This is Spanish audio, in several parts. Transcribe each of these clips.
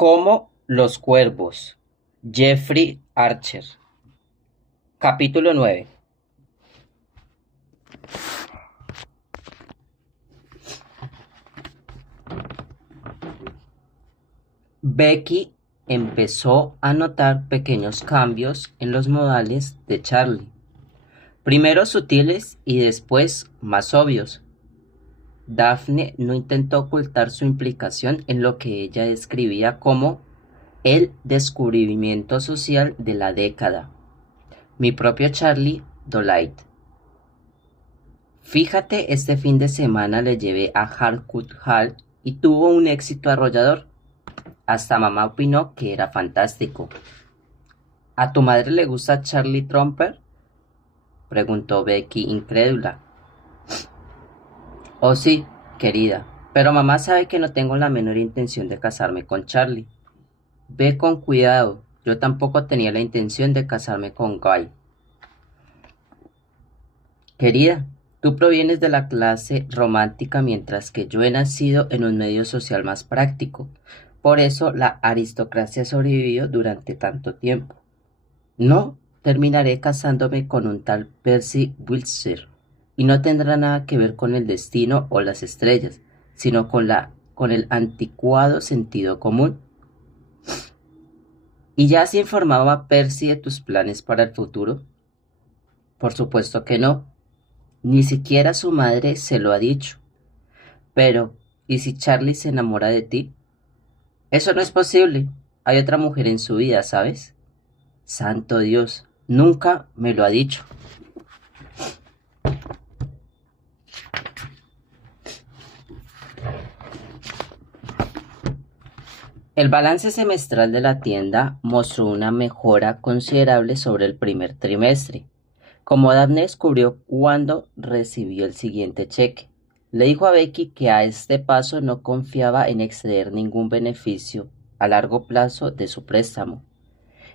Como los cuervos. Jeffrey Archer. Capítulo 9. Becky empezó a notar pequeños cambios en los modales de Charlie, primero sutiles y después más obvios. Daphne no intentó ocultar su implicación en lo que ella describía como el descubrimiento social de la década. Mi propio Charlie Dolight. Fíjate, este fin de semana le llevé a Harcourt Hall y tuvo un éxito arrollador. Hasta mamá opinó que era fantástico. ¿A tu madre le gusta Charlie Trumper?, preguntó Becky incrédula. Oh sí, querida, pero mamá sabe que no tengo la menor intención de casarme con Charlie. Ve con cuidado, yo tampoco tenía la intención de casarme con Guy. Querida, tú provienes de la clase romántica mientras que yo he nacido en un medio social más práctico. Por eso la aristocracia sobrevivió durante tanto tiempo. No, terminaré casándome con un tal Percy Wiltshire, y no tendrá nada que ver con el destino o las estrellas, sino con el anticuado sentido común. ¿Y ya has informado a Percy de tus planes para el futuro? Por supuesto que no. Ni siquiera su madre se lo ha dicho. Pero, ¿y si Charlie se enamora de ti? Eso no es posible. Hay otra mujer en su vida, ¿sabes? Santo Dios, nunca me lo ha dicho. El balance semestral de la tienda mostró una mejora considerable sobre el primer trimestre. Como Daphne descubrió cuando recibió el siguiente cheque, le dijo a Becky que a este paso no confiaba en exceder ningún beneficio a largo plazo de su préstamo.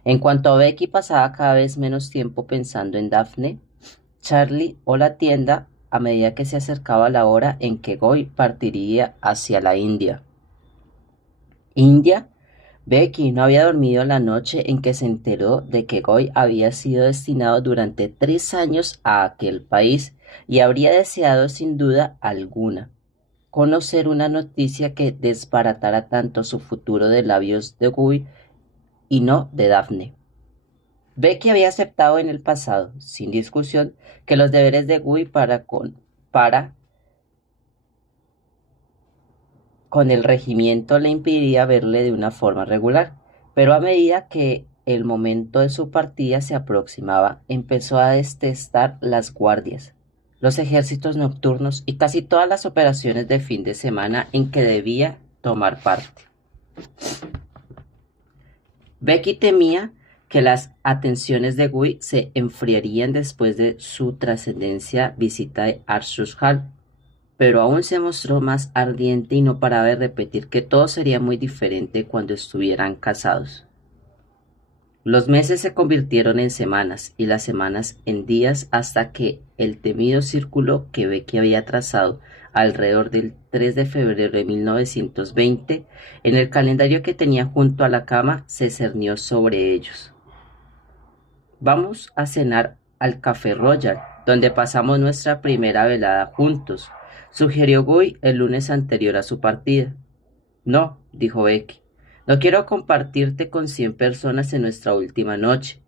En cuanto a Becky, pasaba cada vez menos tiempo pensando en Daphne, Charlie o la tienda a medida que se acercaba la hora en que Guy partiría hacia la India. ¿India? Becky no había dormido la noche en que se enteró de que Guy había sido destinado durante 3 años a aquel país y habría deseado sin duda alguna conocer una noticia que desbaratara tanto su futuro de labios de Guy y no de Daphne. Becky había aceptado en el pasado, sin discusión, que los deberes de Guy para con el regimiento le impedía verle de una forma regular, pero a medida que el momento de su partida se aproximaba, empezó a detestar las guardias, los ejércitos nocturnos y casi todas las operaciones de fin de semana en que debía tomar parte. Becky temía que las atenciones de Guy se enfriarían después de su trascendencia visita de Arthur Hall, pero aún se mostró más ardiente y no paraba de repetir que todo sería muy diferente cuando estuvieran casados. Los meses se convirtieron en semanas y las semanas en días hasta que el temido círculo que Becky había trazado alrededor del 3 de febrero de 1920 en el calendario que tenía junto a la cama se cernió sobre ellos. Vamos a cenar al Café Royal, donde pasamos nuestra primera velada juntos, sugirió Guy el lunes anterior a su partida. No, dijo Becky, no quiero compartirte con 100 personas en nuestra última noche.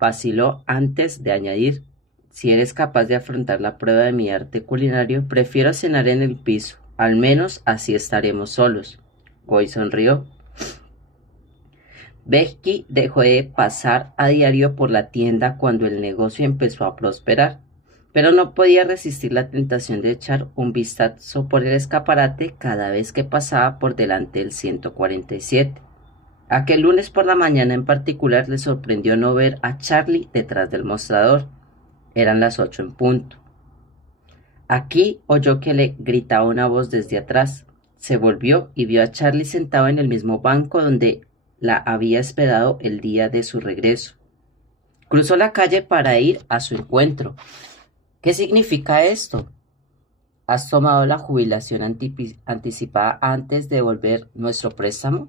Vaciló antes de añadir, si eres capaz de afrontar la prueba de mi arte culinario, prefiero cenar en el piso, al menos así estaremos solos. Guy sonrió. Becky dejó de pasar a diario por la tienda cuando el negocio empezó a prosperar, pero no podía resistir la tentación de echar un vistazo por el escaparate cada vez que pasaba por delante del 147. Aquel lunes por la mañana en particular le sorprendió no ver a Charlie detrás del mostrador. Eran las 8 en punto. Aquí oyó que le gritaba una voz desde atrás. Se volvió y vio a Charlie sentado en el mismo banco donde la había esperado el día de su regreso. Cruzó la calle para ir a su encuentro. ¿Qué significa esto? ¿Has tomado la jubilación anticipada antes de devolver nuestro préstamo?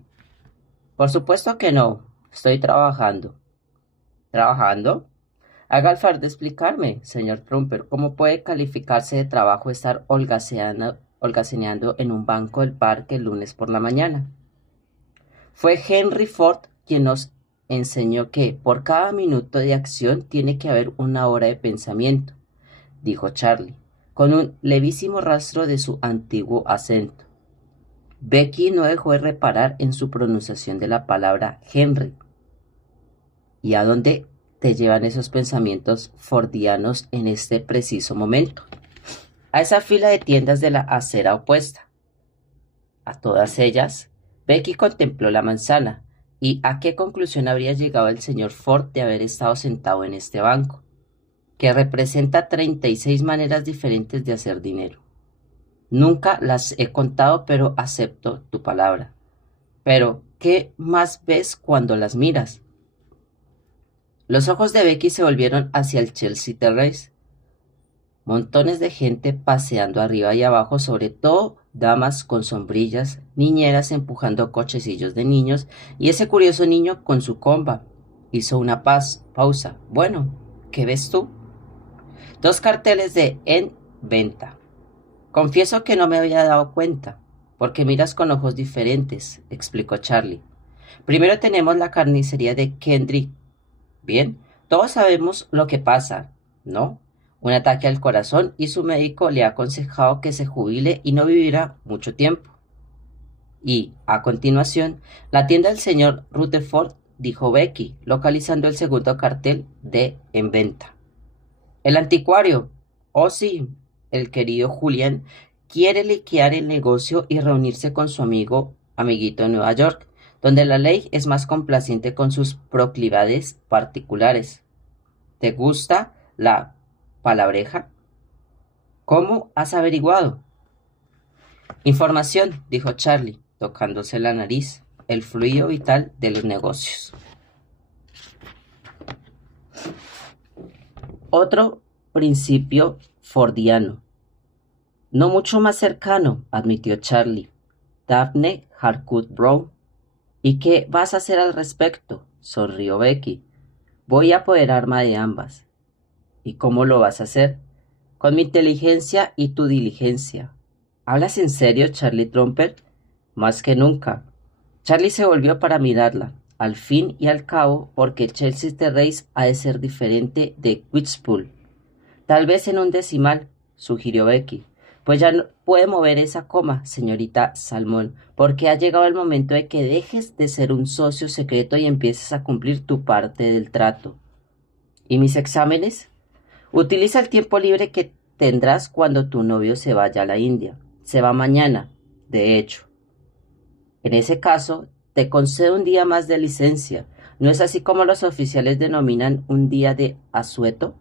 Por supuesto que no. Estoy trabajando. ¿Trabajando? Haga el favor de explicarme, señor Trumper, cómo puede calificarse de trabajo estar holgazaneando en un banco del parque el lunes por la mañana. Fue Henry Ford quien nos enseñó que por cada minuto de acción tiene que haber una hora de pensamiento, dijo Charlie, con un levísimo rastro de su antiguo acento. Becky no dejó de reparar en su pronunciación de la palabra Henry. ¿Y a dónde te llevan esos pensamientos fordianos en este preciso momento? A esa fila de tiendas de la acera opuesta. A todas ellas, Becky contempló la manzana. ¿Y a qué conclusión habría llegado el señor Ford de haber estado sentado en este banco, que representa 36 maneras diferentes de hacer dinero? Nunca las he contado, pero acepto tu palabra. Pero, ¿qué más ves cuando las miras? Los ojos de Becky se volvieron hacia el Chelsea Terrace. Montones de gente paseando arriba y abajo, sobre todo damas con sombrillas, niñeras empujando cochecillos de niños y ese curioso niño con su comba. Hizo una pausa. Bueno, ¿qué ves tú? Dos carteles de en venta. Confieso que no me había dado cuenta, porque miras con ojos diferentes, explicó Charlie. Primero tenemos la carnicería de Kendrick. Bien, todos sabemos lo que pasa, ¿no? Un ataque al corazón y su médico le ha aconsejado que se jubile y no vivirá mucho tiempo. Y, a continuación, la tienda del señor Rutherford, dijo Becky, localizando el segundo cartel de en venta. El anticuario. Oh sí, el querido Julián quiere liquidar el negocio y reunirse con su amiguito en Nueva York, donde la ley es más complaciente con sus proclividades particulares. ¿Te gusta la palabreja? ¿Cómo has averiguado? Información, dijo Charlie, tocándose la nariz, el fluido vital de los negocios. Otro principio fordiano. No mucho más cercano, admitió Charlie. Daphne Harcourt Brown. ¿Y qué vas a hacer al respecto? Sonrió Becky. Voy a apoderarme de ambas. ¿Y cómo lo vas a hacer? Con mi inteligencia y tu diligencia. ¿Hablas en serio, Charlie Trumper? Más que nunca. Charlie se volvió para mirarla. Al fin y al cabo, porque Chelsea Terrace ha de ser diferente de Whitespool. Tal vez en un decimal, sugirió Becky. Pues ya no puede mover esa coma, señorita Salmón, porque ha llegado el momento de que dejes de ser un socio secreto y empieces a cumplir tu parte del trato. ¿Y mis exámenes? Utiliza el tiempo libre que tendrás cuando tu novio se vaya a la India. Se va mañana, de hecho. En ese caso, te concedo un día más de licencia. ¿No es así como los oficiales denominan un día de asueto?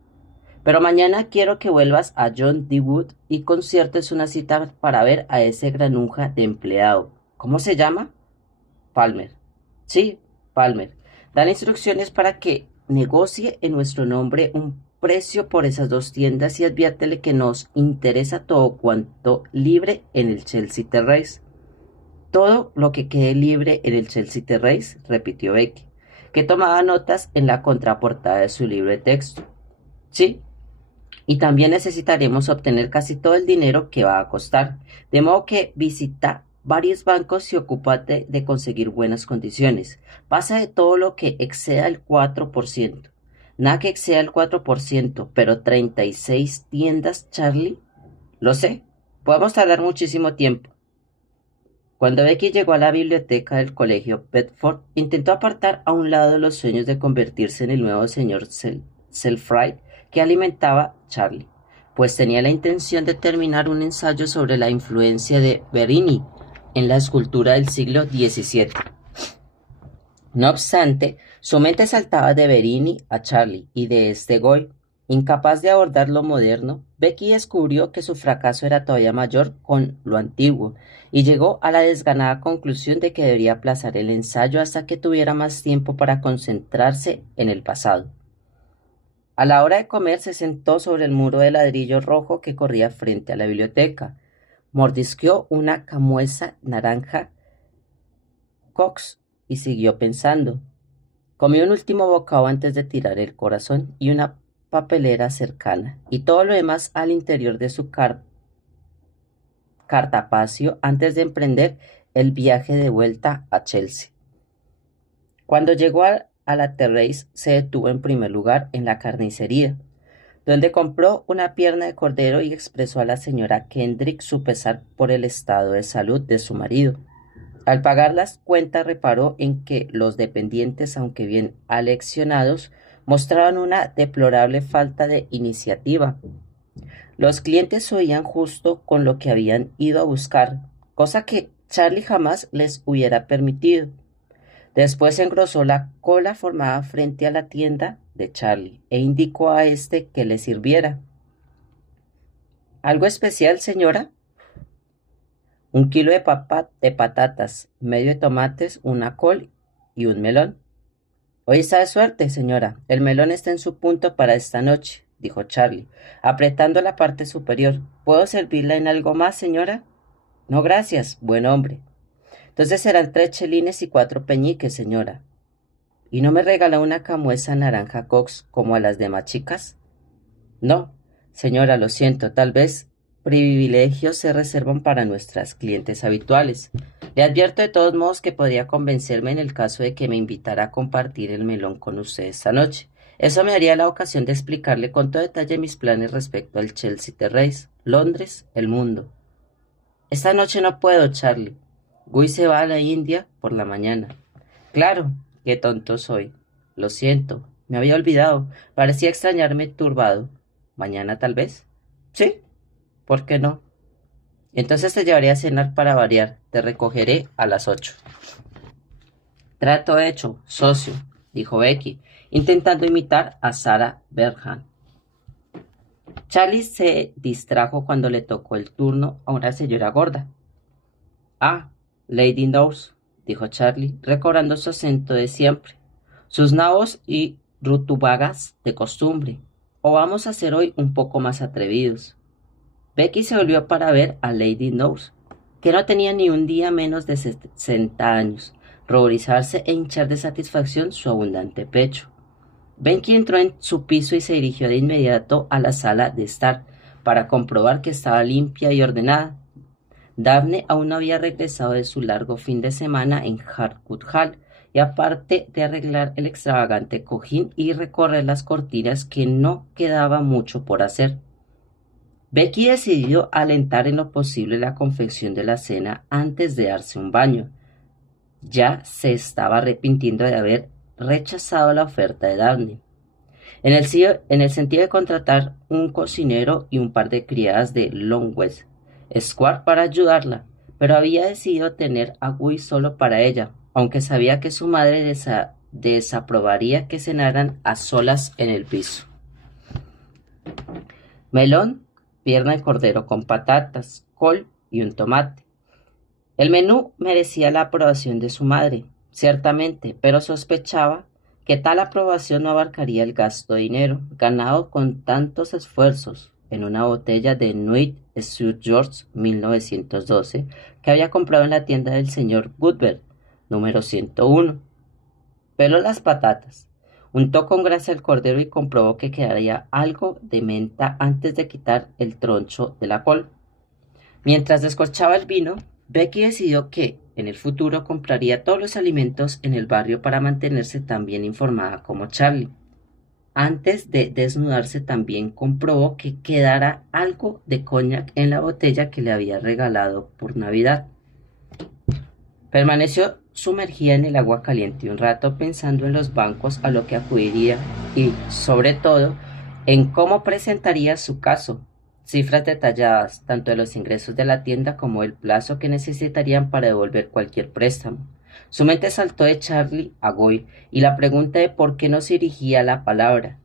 Pero mañana quiero que vuelvas a John D. Wood y conciertes una cita para ver a ese granuja de empleado. ¿Cómo se llama? Palmer. Sí, Palmer. Dale instrucciones para que negocie en nuestro nombre un precio por esas dos tiendas y adviértele que nos interesa todo cuanto libre en el Chelsea Terrace. Todo lo que quede libre en el Chelsea Terrace, repitió Becky, que tomaba notas en la contraportada de su libro de texto. Sí, y también necesitaremos obtener casi todo el dinero que va a costar, de modo que visita varios bancos y ocúpate de conseguir buenas condiciones. Pasa de todo lo que exceda el 4%. Nada que exceda el 4%, pero 36 tiendas, Charlie. Lo sé, podemos tardar muchísimo tiempo. Cuando Becky llegó a la biblioteca del colegio Bedford, intentó apartar a un lado los sueños de convertirse en el nuevo señor Selfright que alimentaba Charlie, pues tenía la intención de terminar un ensayo sobre la influencia de Verini en la escultura del siglo XVII. No obstante, su mente saltaba de Verini a Charlie y de este Goy. Incapaz de abordar lo moderno, Becky descubrió que su fracaso era todavía mayor con lo antiguo y llegó a la desganada conclusión de que debería aplazar el ensayo hasta que tuviera más tiempo para concentrarse en el pasado. A la hora de comer se sentó sobre el muro de ladrillo rojo que corría frente a la biblioteca. Mordisqueó una camuesa naranja Cox y siguió pensando. Comió un último bocado antes de tirar el corazón y una papelera cercana, y todo lo demás al interior de su cartapacio antes de emprender el viaje de vuelta a Chelsea. Cuando llegó a la Terrace, se detuvo en primer lugar en la carnicería, donde compró una pierna de cordero y expresó a la señora Kendrick su pesar por el estado de salud de su marido. Al pagar las cuentas reparó en que los dependientes, aunque bien aleccionados, mostraban una deplorable falta de iniciativa. Los clientes oían justo con lo que habían ido a buscar, cosa que Charlie jamás les hubiera permitido. Después engrosó la cola formada frente a la tienda de Charlie e indicó a éste que le sirviera. ¿Algo especial, señora? 1 kilo de patatas, medio de tomates, una col y un melón. Hoy está de suerte, señora. El melón está en su punto para esta noche, dijo Charlie, apretando la parte superior. ¿Puedo servirla en algo más, señora? No, gracias, buen hombre. Entonces serán 3 chelines y 4 peñiques, señora. ¿Y no me regala una camuesa naranja Cox como a las demás chicas? No, señora, lo siento, tal vez privilegios se reservan para nuestras clientes habituales. Le advierto de todos modos que podría convencerme en el caso de que me invitara a compartir el melón con usted esta noche. Eso me daría la ocasión de explicarle con todo detalle mis planes respecto al Chelsea Terrace, Londres, el mundo. Esta noche no puedo, Charlie. Guy se va a la India por la mañana. Claro, qué tonto soy. Lo siento, me había olvidado. Parecía extrañarme turbado. ¿Mañana tal vez? Sí, ¿por qué no? Entonces te llevaré a cenar para variar. Te recogeré a las 8. Trato hecho, socio, dijo Becky, intentando imitar a Sarah Bernhardt. Charlie se distrajo cuando le tocó el turno a una señora gorda. Ah, Lady Knows, dijo Charlie, recobrando su acento de siempre, sus nabos y rutubagas de costumbre. O vamos a ser hoy un poco más atrevidos. Becky se volvió para ver a Lady Knows, que no tenía ni un día menos de 60 años, ruborizarse e hinchar de satisfacción su abundante pecho. Becky entró en su piso y se dirigió de inmediato a la sala de estar para comprobar que estaba limpia y ordenada. Daphne aún no había regresado de su largo fin de semana en Harcourt Hall, y aparte de arreglar el extravagante cojín y recorrer las cortinas, que no quedaba mucho por hacer. Becky decidió alentar en lo posible la confección de la cena antes de darse un baño. Ya se estaba arrepintiendo de haber rechazado la oferta de Daphne, en el sentido de contratar un cocinero y un par de criadas de Longwest Square para ayudarla, pero había decidido tener a Guy solo para ella, aunque sabía que su madre desaprobaría que cenaran a solas en el piso. Melón, pierna de cordero con patatas, col y un tomate. El menú merecía la aprobación de su madre, ciertamente, pero sospechaba que tal aprobación no abarcaría el gasto de dinero ganado con tantos esfuerzos en una botella de Nuit sur George 1912 que había comprado en la tienda del señor Goodber, número 101. Peló las patatas, untó con grasa el cordero y comprobó que quedaría algo de menta antes de quitar el troncho de la col. Mientras descorchaba el vino, Becky decidió que, en el futuro, compraría todos los alimentos en el barrio para mantenerse tan bien informada como Charlie. Antes de desnudarse también comprobó que quedara algo de coñac en la botella que le había regalado por Navidad. Permaneció sumergida en el agua caliente un rato pensando en los bancos a lo que acudiría y, sobre todo, en cómo presentaría su caso. Cifras detalladas, tanto de los ingresos de la tienda como del plazo que necesitarían para devolver cualquier préstamo. Su mente saltó de Charlie a Guy y la pregunta de por qué no se dirigía la palabra.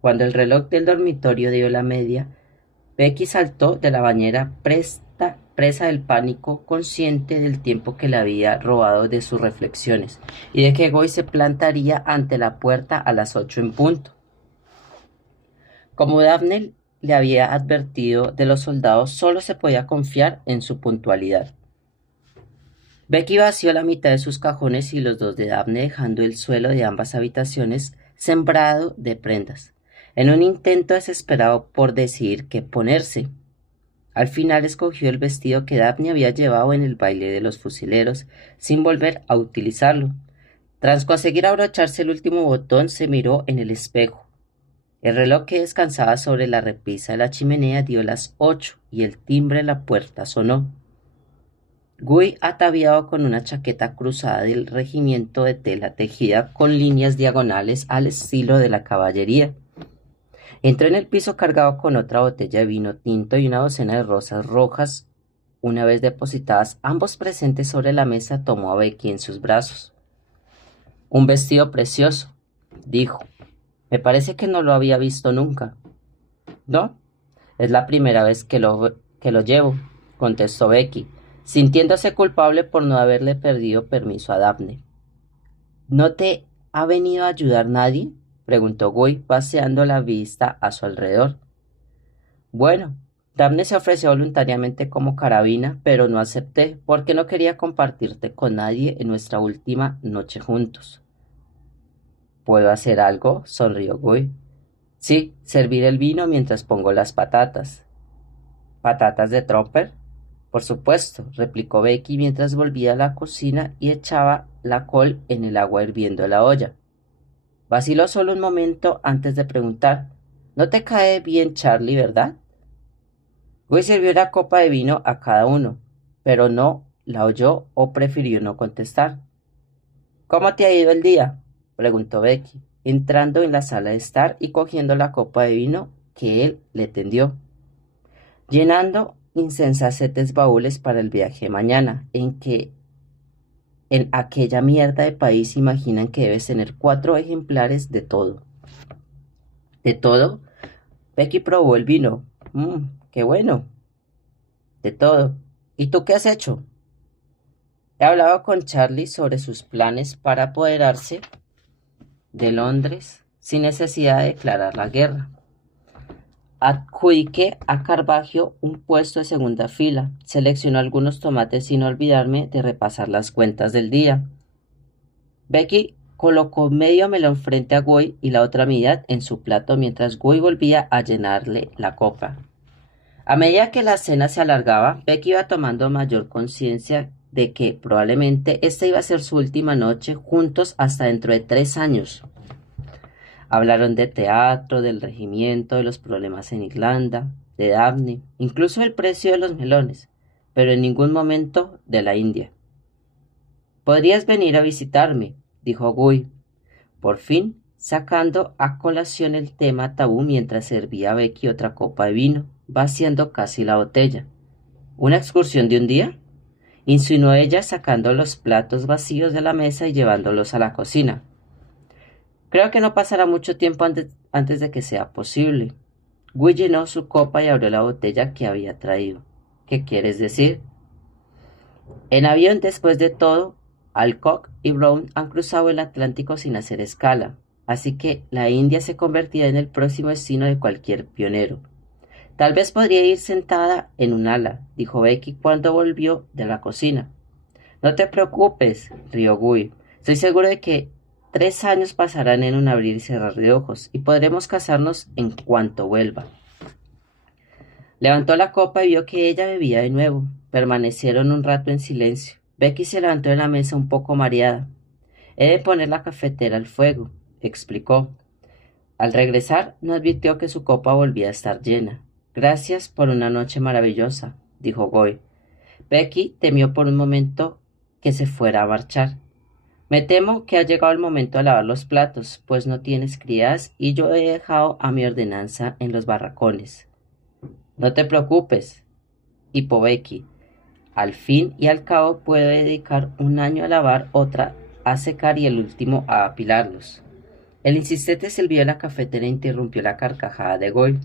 Cuando el reloj del dormitorio dio la media, Becky saltó de la bañera presa del pánico, consciente del tiempo que le había robado de sus reflexiones y de que Guy se plantaría ante la puerta a las 8 en punto. Como Daphne le había advertido de los soldados, solo se podía confiar en su puntualidad. Becky vació la mitad de sus cajones y los dos de Daphne, dejando el suelo de ambas habitaciones sembrado de prendas, en un intento desesperado por decidir qué ponerse. Al final escogió el vestido que Daphne había llevado en el baile de los fusileros, sin volver a utilizarlo. Tras conseguir abrocharse el último botón, se miró en el espejo. El reloj que descansaba sobre la repisa de la chimenea dio las 8 y el timbre de la puerta sonó. Guy, ataviado con una chaqueta cruzada del regimiento de tela tejida con líneas diagonales al estilo de la caballería, entró en el piso cargado con otra botella de vino tinto y una docena de rosas rojas. Una vez depositadas ambos presentes sobre la mesa, tomó a Becky en sus brazos. Un vestido precioso, dijo. Me parece que no lo había visto nunca. No, es la primera vez que lo llevo, contestó Becky, sintiéndose culpable por no haberle pedido permiso a Daphne. ¿No te ha venido a ayudar nadie?, preguntó Guy, paseando la vista a su alrededor. Bueno, Daphne se ofreció voluntariamente como carabina, pero no acepté porque no quería compartirte con nadie en nuestra última noche juntos. ¿Puedo hacer algo?, sonrió Guy. Sí, servir el vino mientras pongo las patatas. ¿Patatas de Tromper? Por supuesto, replicó Becky mientras volvía a la cocina y echaba la col en el agua hirviendo de la olla. Vaciló solo un momento antes de preguntar, ¿no te cae bien Charlie, verdad? Guy sirvió una copa de vino a cada uno, pero no la oyó o prefirió no contestar. ¿Cómo te ha ido el día?, preguntó Becky, entrando en la sala de estar y cogiendo la copa de vino que él le tendió. Llenando insensacetes baúles para el viaje de mañana, en aquella mierda de país imaginan que debes tener 4 ejemplares de todo. ¿De todo? Becky probó el vino. ¡Qué bueno! De todo. ¿Y tú qué has hecho? He hablado con Charlie sobre sus planes para apoderarse de Londres sin necesidad de declarar la guerra. Adjudiqué a Carvajal un puesto de segunda fila. Seleccionó algunos tomates sin olvidarme de repasar las cuentas del día. Becky colocó medio melón frente a Guy y la otra mitad en su plato mientras Guy volvía a llenarle la copa. A medida que la cena se alargaba, Becky iba tomando mayor conciencia de que probablemente esta iba a ser su última noche juntos hasta dentro de 3 años. Hablaron de teatro, del regimiento, de los problemas en Irlanda, de Daphne, incluso del precio de los melones, pero en ningún momento de la India. Podrías venir a visitarme, dijo Guy, por fin sacando a colación el tema tabú mientras servía a Becky otra copa de vino, vaciando casi la botella. ¿Una excursión de un día?, insinuó ella sacando los platos vacíos de la mesa y llevándolos a la cocina. Creo que no pasará mucho tiempo antes de que sea posible. Guy llenó su copa y abrió la botella que había traído. ¿Qué quieres decir? En avión, después de todo, Alcock y Brown han cruzado el Atlántico sin hacer escala, así que la India se convertirá en el próximo destino de cualquier pionero. Tal vez podría ir sentada en un ala, dijo Becky cuando volvió de la cocina. No te preocupes, rió Guy. Estoy seguro de que 3 años pasarán en un abrir y cerrar de ojos y podremos casarnos en cuanto vuelva. Levantó la copa y vio que ella bebía de nuevo. Permanecieron un rato en silencio. Becky se levantó de la mesa un poco mareada. He de poner la cafetera al fuego, explicó. Al regresar, no advirtió que su copa volvía a estar llena. Gracias por una noche maravillosa, dijo Guy. Becky temió por un momento que se fuera a marchar. Me temo que ha llegado el momento de lavar los platos, pues no tienes criadas y yo he dejado a mi ordenanza en los barracones. No te preocupes, hipó Becky. Al fin y al cabo puedo dedicar 1 año a lavar, otra a secar y el último a apilarlos. El insistente silbido de la cafetera interrumpió la carcajada de Guy.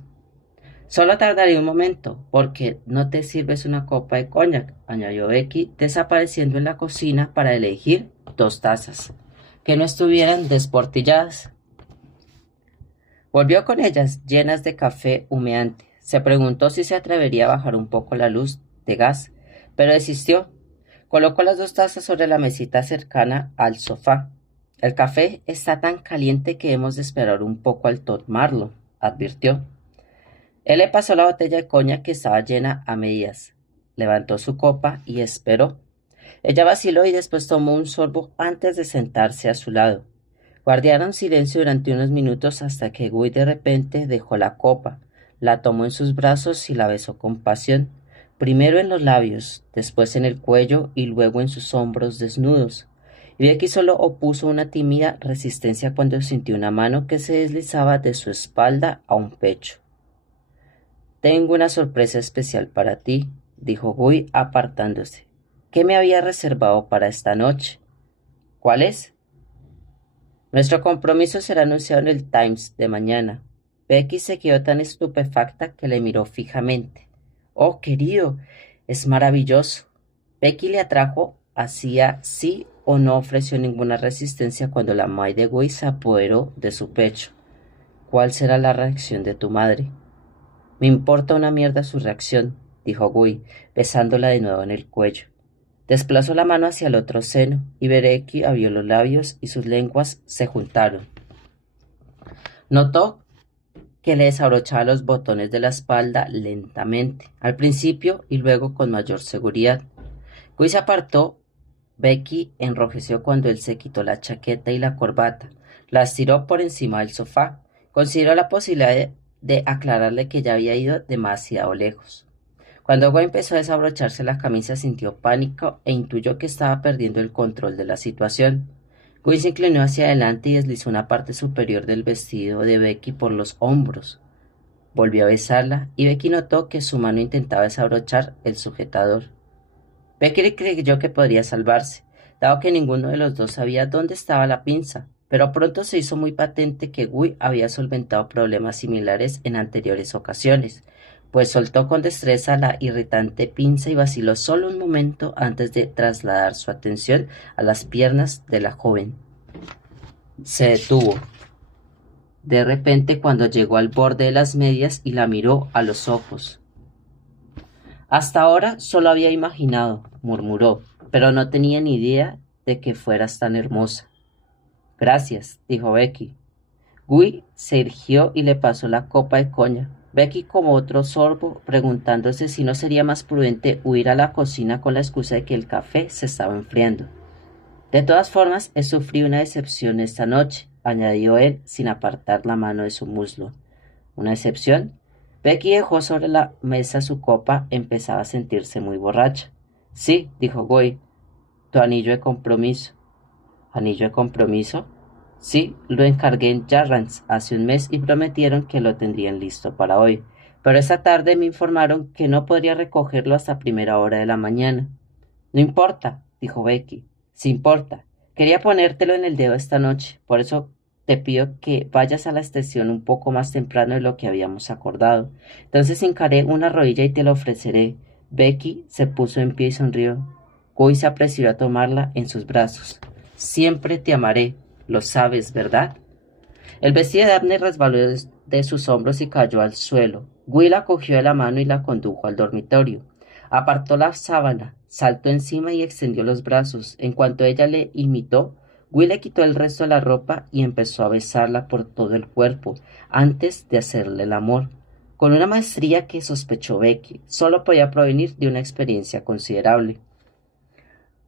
Solo tardaré un momento, porque no te sirves una copa de cognac, añadió Becky, desapareciendo en la cocina para elegir 2 tazas, que no estuvieran desportilladas. Volvió con ellas, llenas de café humeante. Se preguntó si se atrevería a bajar un poco la luz de gas, pero desistió. Colocó las dos tazas sobre la mesita cercana al sofá. El café está tan caliente que hemos de esperar un poco al tomarlo, advirtió. Él le pasó la botella de coñac que estaba llena a medias. Levantó su copa y esperó. Ella vaciló y después tomó un sorbo antes de sentarse a su lado. Guardaron silencio durante unos minutos hasta que Guy de repente dejó la copa, la tomó en sus brazos y la besó con pasión, primero en los labios, después en el cuello y luego en sus hombros desnudos. Y Becky solo opuso una tímida resistencia cuando sintió una mano que se deslizaba de su espalda a un pecho. Tengo una sorpresa especial para ti, dijo Guy apartándose. ¿Qué me había reservado para esta noche? ¿Cuál es? Nuestro compromiso será anunciado en el Times de mañana. Becky se quedó tan estupefacta que le miró fijamente. Oh, querido, es maravilloso. Becky le atrajo, hacía sí o no ofreció ninguna resistencia cuando la May de Guy se apoderó de su pecho. ¿Cuál será la reacción de tu madre? Me importa una mierda su reacción, dijo Guy, besándola de nuevo en el cuello. Desplazó la mano hacia el otro seno, y Becky abrió los labios y sus lenguas se juntaron. Notó que le desabrochaba los botones de la espalda lentamente, al principio y luego con mayor seguridad. Guy se apartó. Becky enrojeció cuando él se quitó la chaqueta y la corbata, la estiró por encima del sofá. Consideró la posibilidad de aclararle que ya había ido demasiado lejos. Cuando Guy empezó a desabrocharse la camisa sintió pánico e intuyó que estaba perdiendo el control de la situación. Guy se inclinó hacia adelante y deslizó una parte superior del vestido de Becky por los hombros. Volvió a besarla y Becky notó que su mano intentaba desabrochar el sujetador. Becky creyó que podría salvarse, dado que ninguno de los dos sabía dónde estaba la pinza, pero pronto se hizo muy patente que Guy había solventado problemas similares en anteriores ocasiones, pues soltó con destreza la irritante pinza y vaciló solo un momento antes de trasladar su atención a las piernas de la joven. Se detuvo de repente cuando llegó al borde de las medias y la miró a los ojos. Hasta ahora solo había imaginado, murmuró, pero no tenía ni idea de que fueras tan hermosa. Gracias, dijo Becky. Guy se irguió y le pasó la copa de coña. Becky como otro sorbo, preguntándose si no sería más prudente huir a la cocina con la excusa de que el café se estaba enfriando. De todas formas, he sufrido una decepción esta noche, añadió él sin apartar la mano de su muslo. ¿Una decepción? Becky dejó sobre la mesa su copa, empezaba a sentirse muy borracha. Sí, dijo Guy, tu anillo de compromiso. ¿Anillo de compromiso? Sí, lo encargué en Jarrans hace un mes y prometieron que lo tendrían listo para hoy, pero esta tarde me informaron que no podría recogerlo hasta primera hora de la mañana. No importa, dijo Becky. Sí importa. Quería ponértelo en el dedo esta noche, por eso te pido que vayas a la estación un poco más temprano de lo que habíamos acordado. Entonces hincaré una rodilla y te lo ofreceré. Becky se puso en pie y sonrió. Guy se apresuró a tomarla en sus brazos. Siempre te amaré, lo sabes, ¿verdad? El vestido de Daphne resbaló de sus hombros y cayó al suelo. Guy la cogió de la mano y la condujo al dormitorio. Apartó la sábana, saltó encima y extendió los brazos. En cuanto ella le imitó, Guy le quitó el resto de la ropa y empezó a besarla por todo el cuerpo, antes de hacerle el amor, con una maestría que sospechó Becky, solo podía provenir de una experiencia considerable.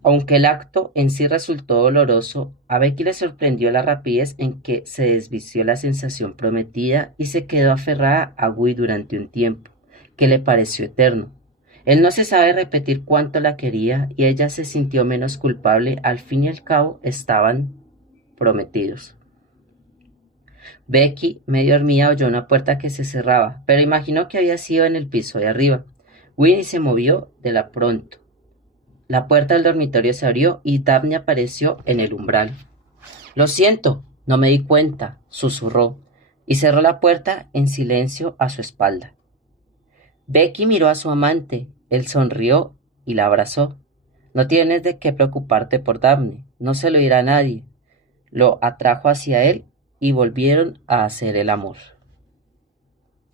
Aunque el acto en sí resultó doloroso, a Becky le sorprendió la rapidez en que se desvistió la sensación prometida y se quedó aferrada a Guy durante un tiempo, que le pareció eterno. Él no se sabe repetir cuánto la quería y ella se sintió menos culpable, al fin y al cabo estaban prometidos. Becky, medio dormida, oyó una puerta que se cerraba, pero imaginó que había sido en el piso de arriba. Winnie se movió de la pronto. La puerta del dormitorio se abrió y Daphne apareció en el umbral. Lo siento, no me di cuenta, susurró, y cerró la puerta en silencio a su espalda. Becky miró a su amante, él sonrió y la abrazó. No tienes de qué preocuparte por Daphne, no se lo dirá a nadie. Lo atrajo hacia él y volvieron a hacer el amor.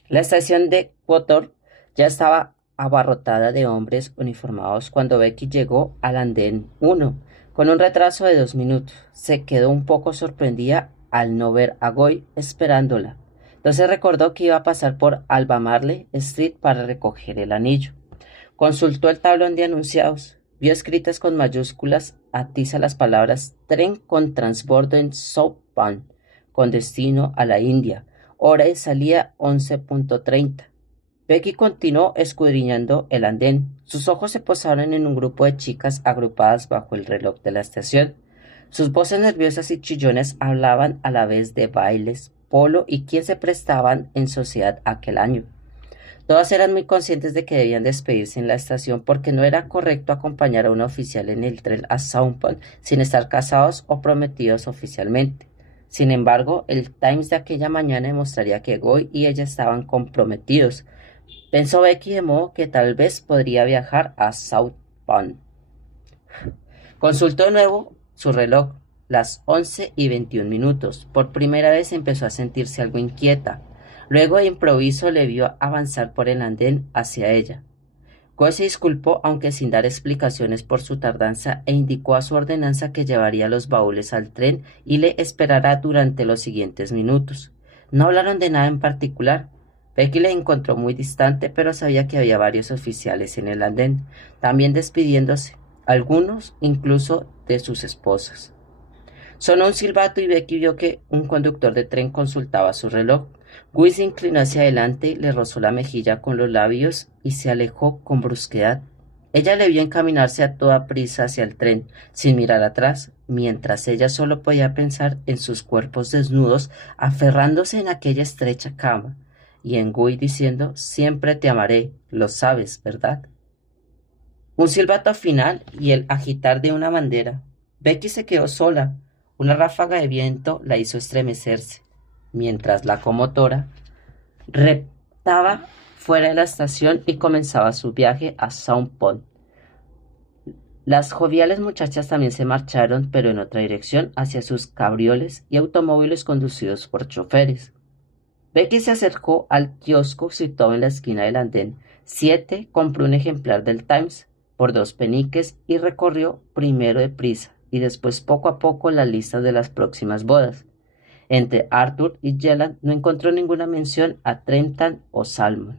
La estación de Kotor ya estaba abarrotada de hombres uniformados cuando Becky llegó al andén 1, con un retraso de 2 minutos. Se quedó un poco sorprendida al no ver a Goy esperándola. Entonces recordó que iba a pasar por Albemarle Street para recoger el anillo. Consultó el tablón de anunciados. Vio escritas con mayúsculas a tiza las palabras tren con transbordo en Southbound, con destino a la India. Hora de salida 11:30. Becky continuó escudriñando el andén. Sus ojos se posaron en un grupo de chicas agrupadas bajo el reloj de la estación. Sus voces nerviosas y chillones hablaban a la vez de bailes, polo y quién se prestaban en sociedad aquel año. Todas eran muy conscientes de que debían despedirse en la estación porque no era correcto acompañar a un oficial en el tren a Southampton sin estar casados o prometidos oficialmente. Sin embargo, el Times de aquella mañana demostraría que Goy y ella estaban comprometidos. Pensó Becky de modo que tal vez podría viajar a Southampton. Consultó de nuevo su reloj, las 11:21. Por primera vez empezó a sentirse algo inquieta. Luego de improviso le vio avanzar por el andén hacia ella. Goy se disculpó, aunque sin dar explicaciones por su tardanza, e indicó a su ordenanza que llevaría los baúles al tren y le esperará durante los siguientes minutos. No hablaron de nada en particular. Becky le encontró muy distante, pero sabía que había varios oficiales en el andén, también despidiéndose, algunos incluso de sus esposas. Sonó un silbato y Becky vio que un conductor de tren consultaba su reloj. Guy se inclinó hacia adelante, le rozó la mejilla con los labios y se alejó con brusquedad. Ella le vio encaminarse a toda prisa hacia el tren, sin mirar atrás, mientras ella solo podía pensar en sus cuerpos desnudos aferrándose en aquella estrecha cama, y en Guy diciendo «Siempre te amaré, lo sabes, ¿verdad?». Un silbato final y el agitar de una bandera. Becky se quedó sola. Una ráfaga de viento la hizo estremecerse, mientras la locomotora reptaba fuera de la estación y comenzaba su viaje a Southampton. Las joviales muchachas también se marcharon, pero en otra dirección, hacia sus cabrioles y automóviles conducidos por choferes. Becky se acercó al kiosco situado en la esquina del andén 7, compró un ejemplar del Times por 2 peniques y recorrió primero deprisa y después poco a poco las listas de las próximas bodas. Entre Arthur y Yelland no encontró ninguna mención a Trenton o Salmon.